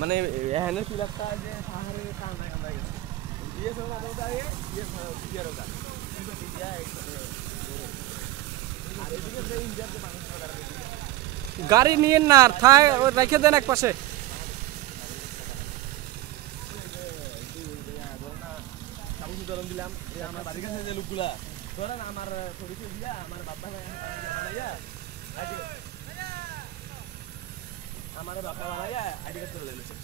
মানে এখানে ফিলারটা যে পাহাড়ে কান্দা কান্দা গেছে দিয়ে সব আদা আগে দিয়ে ইয়ারও গান কিন্তু ইন্ডিয়া একসাথে আর এদিকে যে ইন্ডিয়ার যে মানুষ গাড়ি নিয়ে না থাই রেখে দেন এক পাশে উদাহরণ দিলাম আমার বাড়ির কাছে যে লোকগুলা ধরেন আমার ছবিতে দিয়া আমার বাবা বানাইয়া আমার বাবা বানাইয়া আইডি কার্ড করে দিয়েছে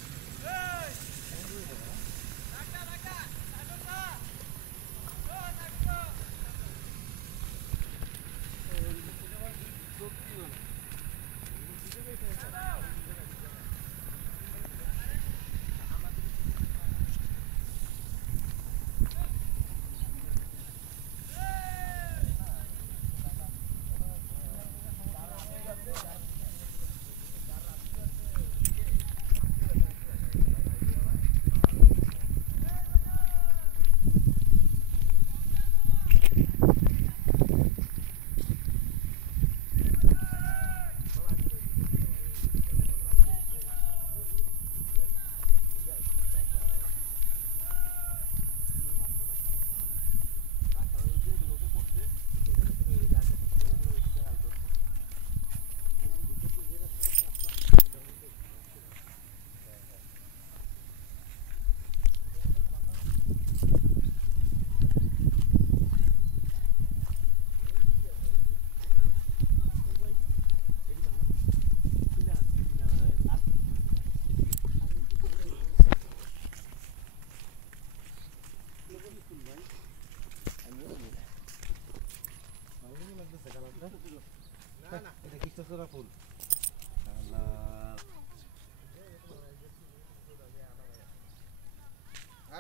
ফুল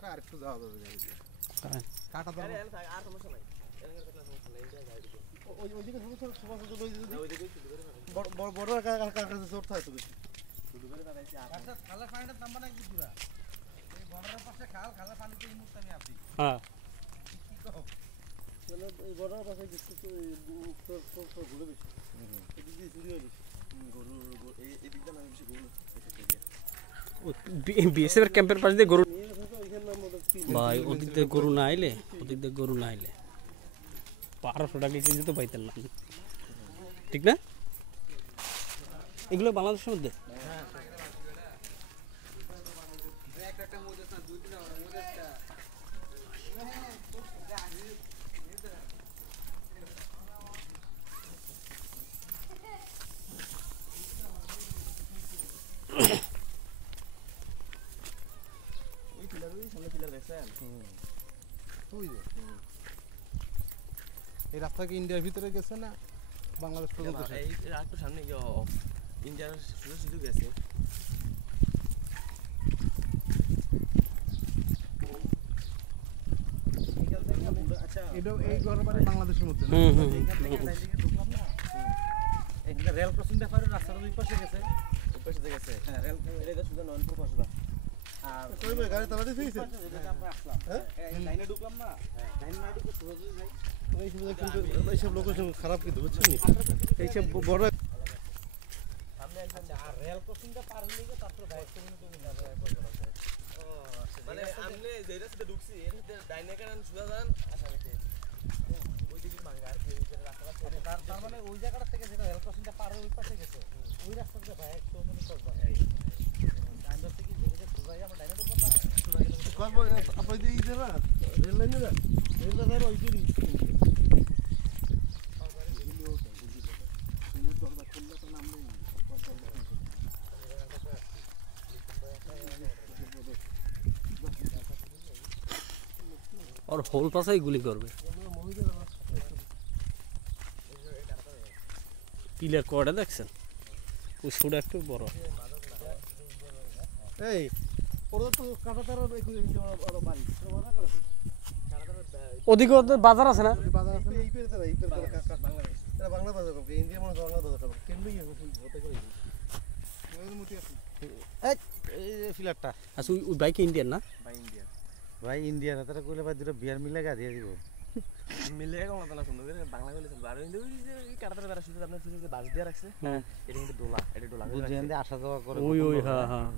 আর একটু যাওয়া যাবে কাটা দাও আর সমস্যা নাই ওইদিকে বড় বড় কাছে জোর থাকে তো বেশি শুধু করে দাঁড়াইছি আচ্ছা খালা পানিটার দাম বানাই কি পুরা এই বর্ডারের পাশে খালা পানিতে এই মুহূর্তে আমি আছি হ্যাঁ কি কও চলো এই বর্ডারের পাশে বিস্কুট তো ঘুরে বেশি এদিকে চুরি হয় বেশি গরু এই দিকটা না বেশি গরু বিএসএফ ক্যাম্পের পাশে দিয়ে গরু ভাই ওদিক দিয়ে গরু না আইলে 1200 টাকা কেজি তো পাইতেন না ঠিক না এগুলো বাংলাদেশের মধ্যে এই রাস্তা কি ইন্ডিয়ার ভিতরে গেছে না বাংলাদেশ পর্যন্ত এই রাস্তার সামনে ইন্ডিয়ার শুধু গেছে এটা এই ঘর বাড়ি বাংলাদেশের মধ্যে এখানে রেল ক্রসিং দা পারে রাস্তার দুই পাশে গেছে ওই পাশে গেছে হ্যাঁ রেল এটা শুধু নয়নপুর পাশে আর কই ভাই গাড়ি তালা দিয়েছে আমরা আসলাম হ্যাঁ লাইনে ঢুকলাম না লাইনে না ঢুকে সোজা যাই এইসব লোকেশন খারাপ কিন্তু বুঝছেন এইসব বড় সামনে একদম আর রেল ক্রসিংটা পার হয়ে গেছে তারপর বাইক থেকে মানে আমনে যেই রাস্তাতে ঢুকছি এর ভিতরে ডাইনে কারণ সোজা যান আসামিতে ওই দিকে ভাঙা আর কি ওই রাস্তাটা তার মানে ওই জায়গাটা থেকে যেটা রেল ক্রসিংটা পার হয়ে ওই পাশে গেছে ওই রাস্তাতে বাইক তো মনে করবা ডাইনে থেকে যেটা সোজা আমরা ডাইনে ঢুকলাম না সোজা গেলে করব আপনি দিয়ে দিন না রেল লাইনে না রেল লাইনের ওই দিকে और होल पासाई गुली करবে পিলার কোডা দেখছেন ওই সুড়া একটু বড় এই ওরা তো কাটাতার বাড়ি ওদিকে বাজার আছে না বাজার আছে এই পেরে তারা এই পেরে বাংলাদেশ এটা বাংলা বাজার করবে ইন্ডিয়া মানে বাংলা বাজার করবে কেনই হতে করে এর মধ্যে আছে এই ফিলারটা আচ্ছা ওই বাইক ইন্ডিয়ান না ভাই ইন্ডিয়ান তারা কইলে ভাই দুটো বিয়ার মিলে গা দিয়ে দিব মিলে গেল না সুন্দর করে বাংলা বলে চলবে আর এই কাটাতার বেড়া শুধু আপনার শুধু বাস দিয়ে রাখছে হ্যাঁ এটা কিন্তু ডোলা এটা ডোলা করে বুঝেন রাখছে। যে আসা যাওয়া করে ওই ওই হ্যাঁ হ্যাঁ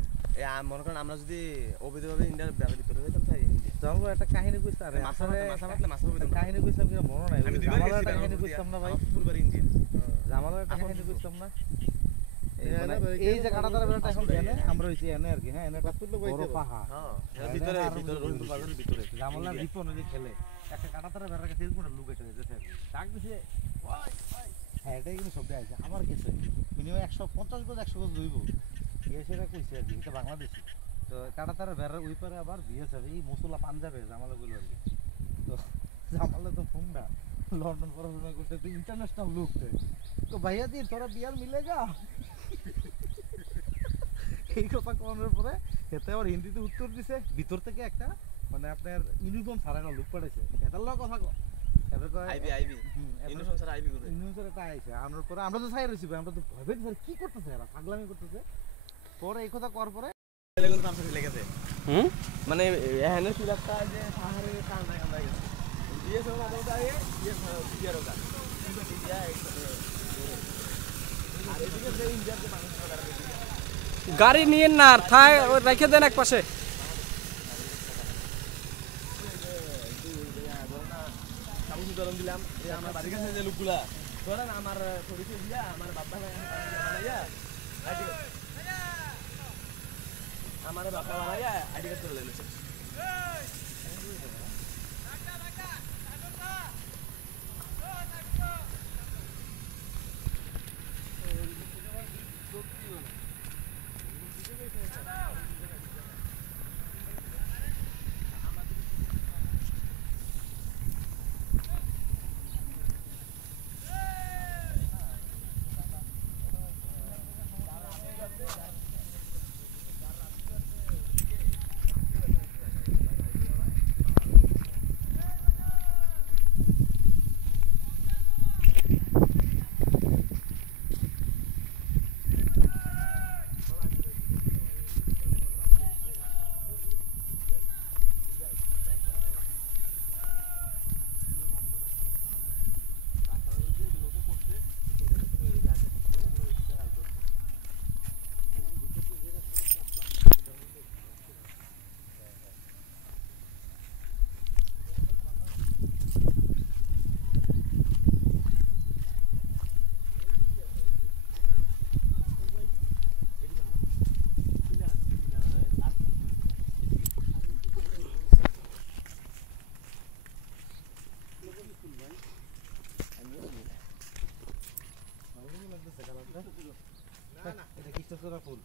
মনে করেন আমরা যদি অবৈধভাবে ইন্ডিয়ার বেড়ার ভিতরে যেতাম তাই জামাল একটা কাহিনী কইছ আরে মাথা আসলে মাথা মাথলে মাথা হবে কাহিনী কইছলাম কিনা মনে নাই আমি দুইবার জামালের গেছি একটা কাহিনী কইছলাম না ভাই পূর্বের ইন্ডিয়া জামালের একটা কাহিনী কইছলাম না এই হ্যাঁ, মানে না, এই যে কাটাতার বেড়াটা এখন আসলে এনে আমরা হইছি এনে আর কি হ্যাঁ এনে বড় পাহাড় হ্যাঁ ভিতরে ভিতরে রহিমপুর বাজারের ভিতরে জামালের রিপন ওই যে খেলে একটা কাটাতার বেড়ার কাছে এরকম লুক এটা যেতে ডাক দিছে হ্যাঁ এটাই কিন্তু শব্দ আছে আমার কাছে মিনিমাম 150 গজ 100 গজ দইব সেটা কইছে আর কি এটা বাংলাদেশি তো কাটাতার বেড়ার ওই পারে আবার বিএসএফ এই মুসুলা পাঞ্জাবে জামালে বলে আর কি তো জামালে তো ফোনটা লন্ডন পড়াশোনা করতে তো ইন্টারন্যাশনাল লুক তো ভাইয়া দি তোরা বিয়ার মিলেগা এই কথা কোনের পরে এতে আবার হিন্দিতে উত্তর দিছে ভিতর থেকে একটা মানে আপনার ইউনিফর্ম ছাড়া একটা লুক পাঠাইছে এটার লগে কথা কো এবার কয় আইবি ইউনিফর্ম স্যার আইবি করে ইউনিফর্ম একটা আইছে আনার পরে আমরা তো ছাই রইছি ভাই আমরা তো ভয় পেয়ে কি করতেছে এরা পাগলামি করতেছে পরে এই কথা করার পরে লেগুন তার সাথে লেগেছে হুম মানে এখানে ফিলাপটা যে পাহাড়ে কান্দা কান্দা গেছে দিয়ে সব আদৌ দাঁড়িয়ে দিয়ে বিয়ারও গা ইন্ডিয়া একসাথে আর এদিকে যে ইন্ডিয়ার যে মানুষ গাড়ি নিয়ে না থাই রেখে দেন এক পাশে উদাহরণ দিলাম যে আমার বাড়ির কাছে যে লোকগুলা ধরেন আমার পরিচয় দিয়া আমার বাবা বানাইয়া আমার বাবা বানাইয়া আইডি কার্ড করে লেগেছে এটা কৃষ্ণচূড়া ফুল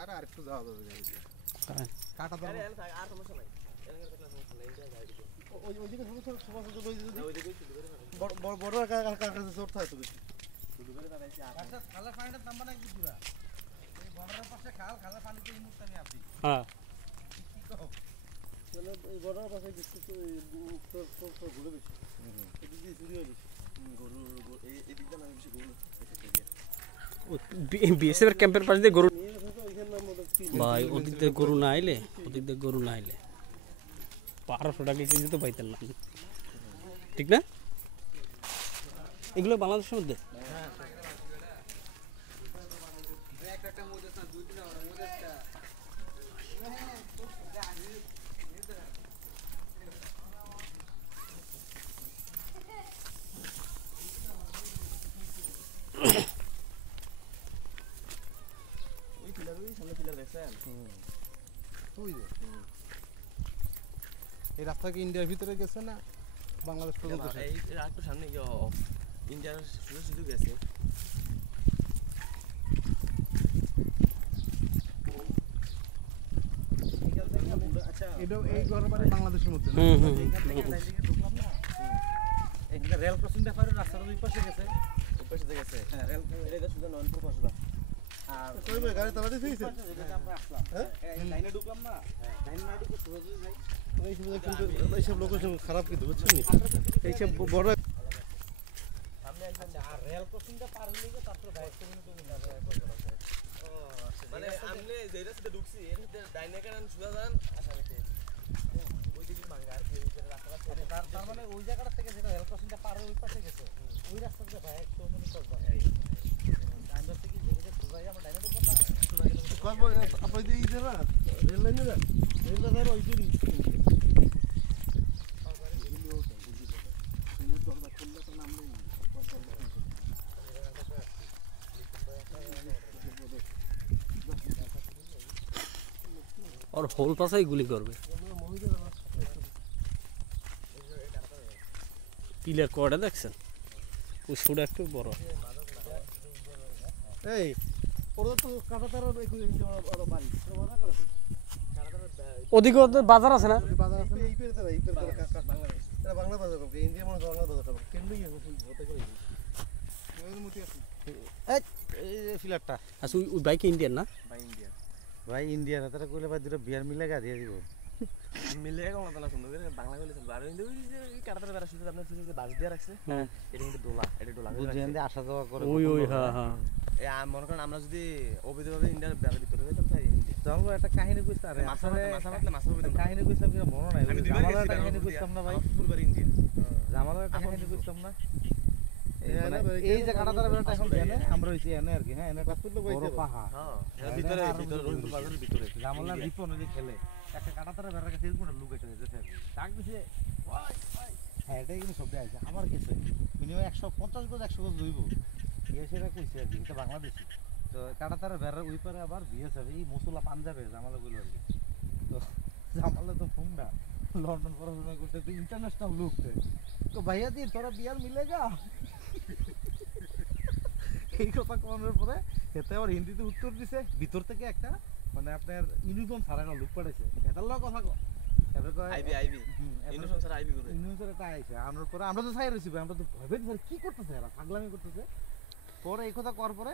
আরে আর একটু যাওয়া যাবে কাটা দাও আর সমস্যা নাই ওইদিকে বড় কাছে জোর থাকে তো বেশি খালা পানিটা নাম্বার নাকি পুরা এই বর্ডারের পাশে খালা পানিতে এই মুহূর্তে আমি আছি হ্যাঁ কি কও চলো এই বর্ডারের পাশে কিছু তো ঘুরে বেশি এদিকে চুরি হয় বেশি গরু এই দিকটা না বেশি গরু বিএসএফ ক্যাম্পের পাশে দিয়ে গরু নিয়ে গেছে তো ওইখানে নাম মতো কি ভাই ওদিক দিয়ে গরু না আইলে ওদিক দিয়ে গরু না আইলে 1200 টাকা কিনতে তো পাইতেন না ঠিক না এগুলো বাংলাদেশের মধ্যে ওই পিলার ওই সামনে পিলার দেখছেন ওই যে এই রাস্তা কি ইন্ডিয়ার ভিতরে গেছে না বাংলাদেশ পর্যন্ত এই একটু সামনে ইন্ডিয়ার সুযোগ সুযোগ গেছে এটা এই ঘরের বাড়ি বাংলাদেশের মধ্যে না ঢুকলাম না এখানে রেল ক্রসিং ব্যাপারে রাস্তার দুই পাশে গেছে ওই পাশে গেছে হ্যাঁ রেল এটা শুধু নয়নপুর কসবা আর কই ভাই গাড়ি তালা দিয়েছে আমরা আসলাম এই লাইনে ঢুকলাম না লাইন না ঢুকে সোজা সোজা যাই এইসব লোকেশন খারাপ কিন্তু বুঝছেন এইসব বড় সামনে আইছেন আর রেল ক্রসিংটা পার হলে তারপর 22 মিনিট মানে আমনে যেটা সেটা ঢুকছি এর সাথে ডাইনে কারণ সুদা যান আসামিতে ওই দিকে ভাঙা আর কি ওই যে রাস্তা তার মানে ওই জায়গাটা থেকে যেটা রেল ক্রসিংটা পার হয়ে ওই পাশে গেছে ওই রাস্তা থেকে ভাই 100 মিনিট করবা ডাইনে থেকে যেটা সুজাই আমরা ডাইনে ঢুকব না সুজা গেলে করব আপনি দিয়ে দিতে না রেল লাইনে না রেলটা ধরো ওই দিকে ওর হোল পাশাই গুলি করবে পিলার কয়টা দেখছেন ওই সুটা একটু বড় এই ওরা তো কাটাতার বাড়ি ওদিকে ওদের বাজার আছে না বাজার আছে এই পেরে তারা এই পেরে তারা বাংলাদেশ এটা বাংলা বাজার করে ইন্ডিয়া মানে বাংলা বাজার করে কেন্দ্রই হতে করে এর মধ্যে আছে এই ফিলারটা আচ্ছা ওই বাইক ইন্ডিয়ান না বাই ইন্ডিয়া ভাই ইন্ডিয়ান তারা কইলে ভাই দুটো বিয়ার মিলে গা দিয়ে দিব মিলে গেল না সুন্দর করে বাংলা বলে চলবে আর ওই যে কাটাতার বেড়া শুধু আপনার শুধু বাস দিয়ে রাখছে হ্যাঁ এটা কিন্তু দোলা এটা দোলা বুঝেন যে আসা যাওয়া করে ওই ওই হ্যাঁ হ্যাঁ এই মনে করেন আমরা যদি অবৈধভাবে ইন্ডিয়ার বেড়া ভিতরে যেতাম তাই চলবো একটা কাহিনী কইছ আরে মাথা আসলে মাথলে মাথা হবে কাহিনী কইছাম কিনা মনে নাই আমি জামালের একটা কাহিনী কইছাম না ভাই ফুলবাড়ি ইন্ডিয়া জামালের একটা কাহিনী কইছাম না এই যে কাটাতার বেড়াটা এখন এনে আমরা হইছি এনে আর কি হ্যাঁ এনে বড় পাহাড় হ্যাঁ ভিতরে ভিতরে রবীন্দ্র বাজারের ভিতরে জামালা রিপন ওই খেলে একটা কাটাতার বেড়ার কাছে এরকম লুক এটা যেতে ডাক দিছে হ্যাঁ এটাই কিন্তু শব্দ আছে আমার কাছে মিনিমাম 150 গজ 100 গজ দইব সেটা কইছে আর কি এটা বাংলাদেশি তো কাটাতার বেড়ার ওই পারে আবার বিয়ে যাবে এই মুসলা পাঞ্জাবে জামালা গুলো আর কি তো জামালা তো ফোনটা লন্ডন পড়াশোনা করতে তো ইন্টারন্যাশনাল লুক তো ভাইয়া দি তোরা বিয়ার মিলেগা এই কথা করার পরে এতে আবার হিন্দিতে উত্তর দিছে ভিতর থেকে একটা মানে আপনার ইউনিফর্ম ছাড়া একটা লুক পাঠাইছে এটার লগে কথা কয় এবার কয় আইবি ইউনিফর্ম স্যার আইবি করে ইউনিফর্ম একটা আইছে আনার পরে আমরা তো ছাই রইছি আমরা তো ভয় পেয়ে কি করতেছে এরা পাগলামি করতেছে পরে এই কথা করার পরে